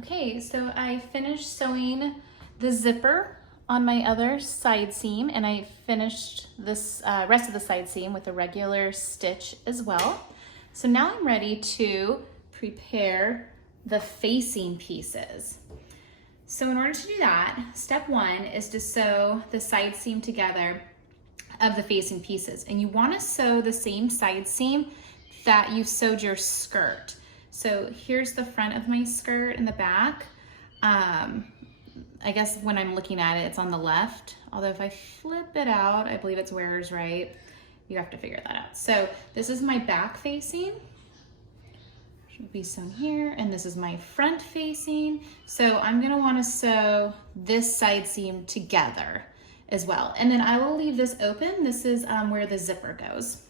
Okay, so I finished sewing the zipper on my other side seam, and I finished this rest of the side seam with a regular stitch as well. So now I'm ready to prepare the facing pieces. So in order to do that, step one is to sew the side seam together of the facing pieces. And you want to sew the same side seam that you sewed your skirt. So here's the front of my skirt and the back. I guess when I'm looking at it, it's on the left. Although if I flip it out, I believe it's wearer's right. You have to figure that out. So this is my back facing. Should be sewn here. And this is my front facing. So I'm gonna wanna sew this side seam together as well. And then I will leave this open. This is where the zipper goes.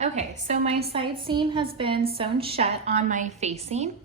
Okay, so my side seam has been sewn shut on my facing.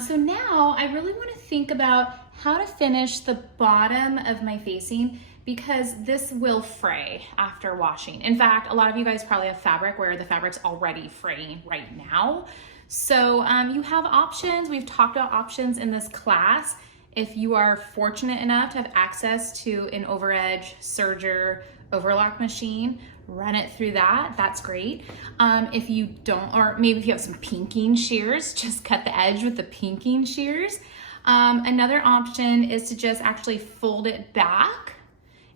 So now I really want to think about how to finish the bottom of my facing because this will fray after washing. In fact, a lot of you guys probably have fabric where the fabric's already fraying right now. So you have options. We've talked about options in this class. If you are fortunate enough to have access to an overedge serger overlock machine, run it through that, that's great. If you don't, or maybe if you have some pinking shears, just cut the edge with the pinking shears. Another option is to just actually fold it back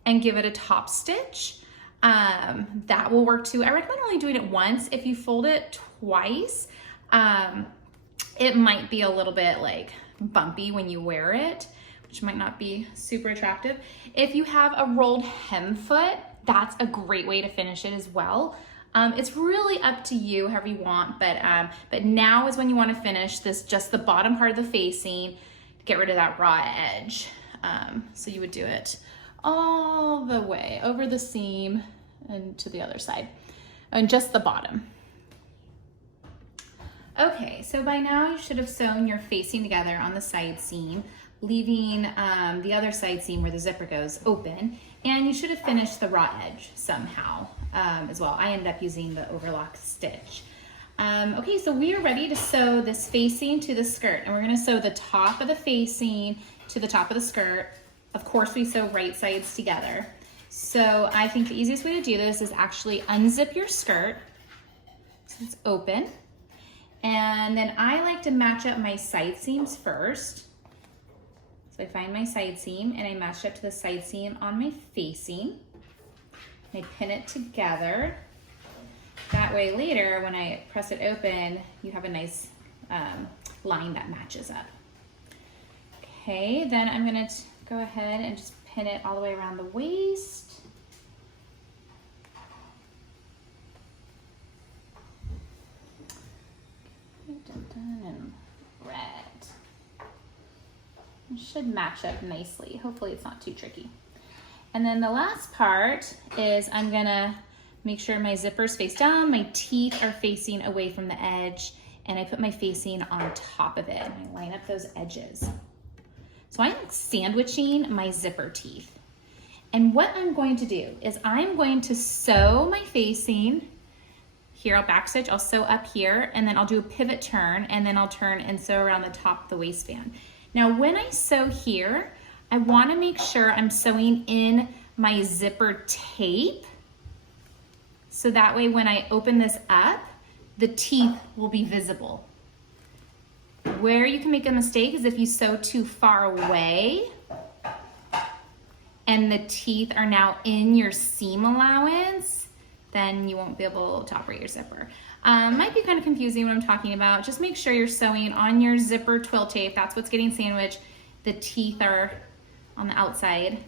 and give it a top stitch. That will work too. I recommend only doing it once. If you fold it twice, it might be a little bit like bumpy when you wear it, which might not be super attractive. If you have a rolled hem foot, that's a great way to finish it as well. It's really up to you, however you want, but now is when you want to finish this, just the bottom part of the facing, to get rid of that raw edge. So you would do it all the way over the seam and to the other side, and just the bottom. Okay, so by now you should have sewn your facing together on the side seam, leaving the other side seam where the zipper goes open, and you should have finished the raw edge somehow as well. I ended up using the overlock stitch. Okay, so we are ready to sew this facing to the skirt, and we're gonna sew the top of the facing to the top of the skirt. Of course, we sew right sides together. So I think the easiest way to do this is actually unzip your skirt so it's open. And then I like to match up my side seams first. So I find my side seam and I match it up to the side seam on my facing. And I pin it together. That way later when I press it open, you have a nice line that matches up. Okay, then I'm gonna go ahead and just pin it all the way around the waist. And red. It should match up nicely. Hopefully it's not too tricky. And then the last part is I'm gonna make sure my zipper's face down, my teeth are facing away from the edge, and I put my facing on top of it and I line up those edges. So I'm sandwiching my zipper teeth. And what I'm going to do is I'm going to sew my facing. Here, I'll backstitch, I'll sew up here, and then I'll do a pivot turn, and then I'll turn and sew around the top of the waistband. Now, when I sew here, I wanna make sure I'm sewing in my zipper tape, so that way when I open this up, the teeth will be visible. Where you can make a mistake is if you sew too far away, and the teeth are now in your seam allowance, then you won't be able to operate your zipper. Might be kind of confusing what I'm talking about. Just make sure you're sewing on your zipper twill tape. That's what's getting sandwiched. The teeth are on the outside.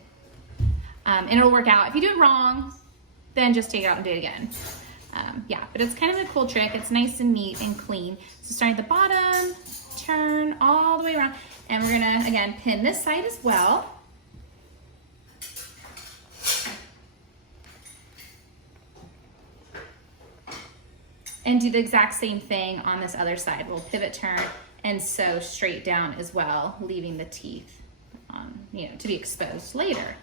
And it'll work out. If you do it wrong, then just take it out and do it again. Yeah, but it's kind of a cool trick. It's nice and neat and clean. So starting at the bottom, turn all the way around. And we're gonna, again, pin this side as well. And do the exact same thing on this other side. We'll pivot turn and sew straight down as well, leaving the teeth to be exposed later.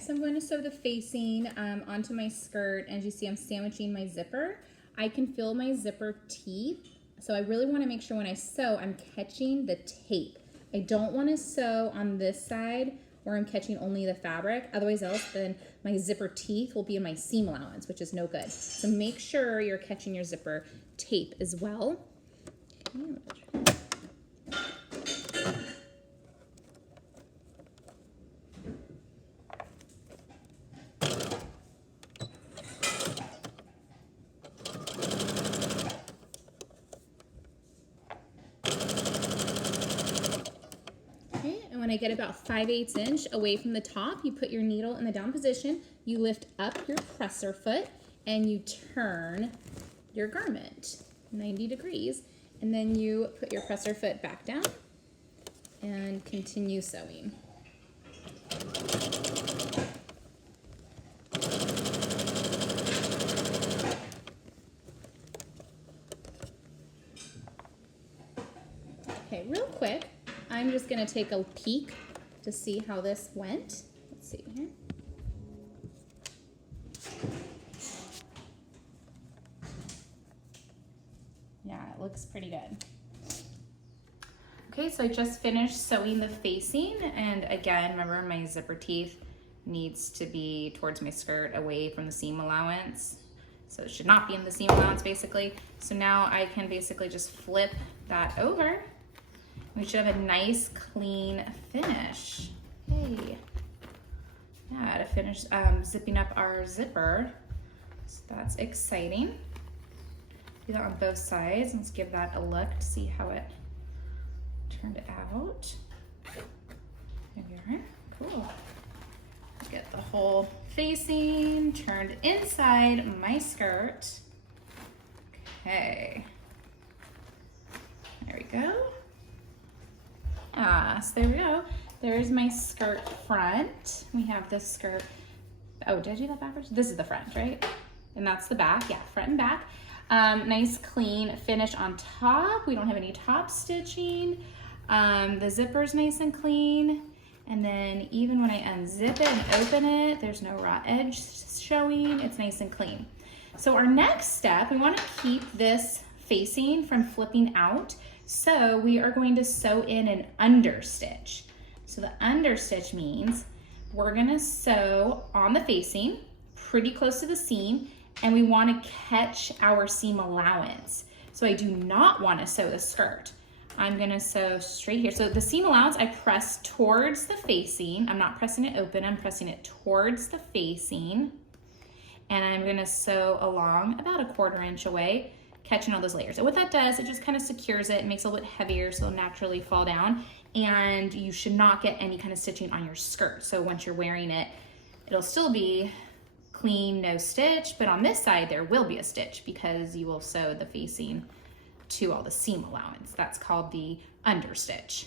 so I'm going to sew the facing onto my skirt. As you see, I'm sandwiching my zipper. I can feel my zipper teeth, so I really want to make sure when I sew, I'm catching the tape. I don't want to sew on this side where I'm catching only the fabric. Otherwise then my zipper teeth will be in my seam allowance, which is no good. So make sure you're catching your zipper tape as well. When I get about 5/8 inch away from the top, you put your needle in the down position, you lift up your presser foot, and you turn your garment 90 degrees, and then you put your presser foot back down and continue sewing. Okay, real quick, I'm just going to take a peek to see how this went. Let's see here. Yeah, it looks pretty good. Okay, so I just finished sewing the facing, and again, remember my zipper teeth needs to be towards my skirt, away from the seam allowance. So it should not be in the seam allowance basically. So now I can basically just flip that over. We should have a nice clean finish. Hey, yeah, to finish zipping up our zipper. So that's exciting. Do that on both sides. Let's give that a look to see how it turned out. There we are. Cool. Get the whole facing turned inside my skirt. Okay. There we go. So there we go. There's my skirt front. We have this skirt. Oh, did I do that backwards? This is the front, right? And that's the back. Yeah, front and back. Nice clean finish on top. We don't have any top stitching. The zipper's nice and clean. And then even when I unzip it and open it, there's no raw edge showing. It's nice and clean. So our next step, we want to keep this facing from flipping out. So we are going to sew in an understitch. So the understitch means we're gonna sew on the facing, pretty close to the seam, and we wanna catch our seam allowance. So I do not wanna sew the skirt. I'm gonna sew straight here. So the seam allowance, I press towards the facing. I'm not pressing it open, I'm pressing it towards the facing. And I'm gonna sew along about 1/4 inch away, catching all those layers. And what that does, it just kind of secures it, makes it a little bit heavier so it'll naturally fall down, and you should not get any kind of stitching on your skirt. So once you're wearing it, it'll still be clean, no stitch, but on this side there will be a stitch because you will sew the facing to all the seam allowance. That's called the understitch.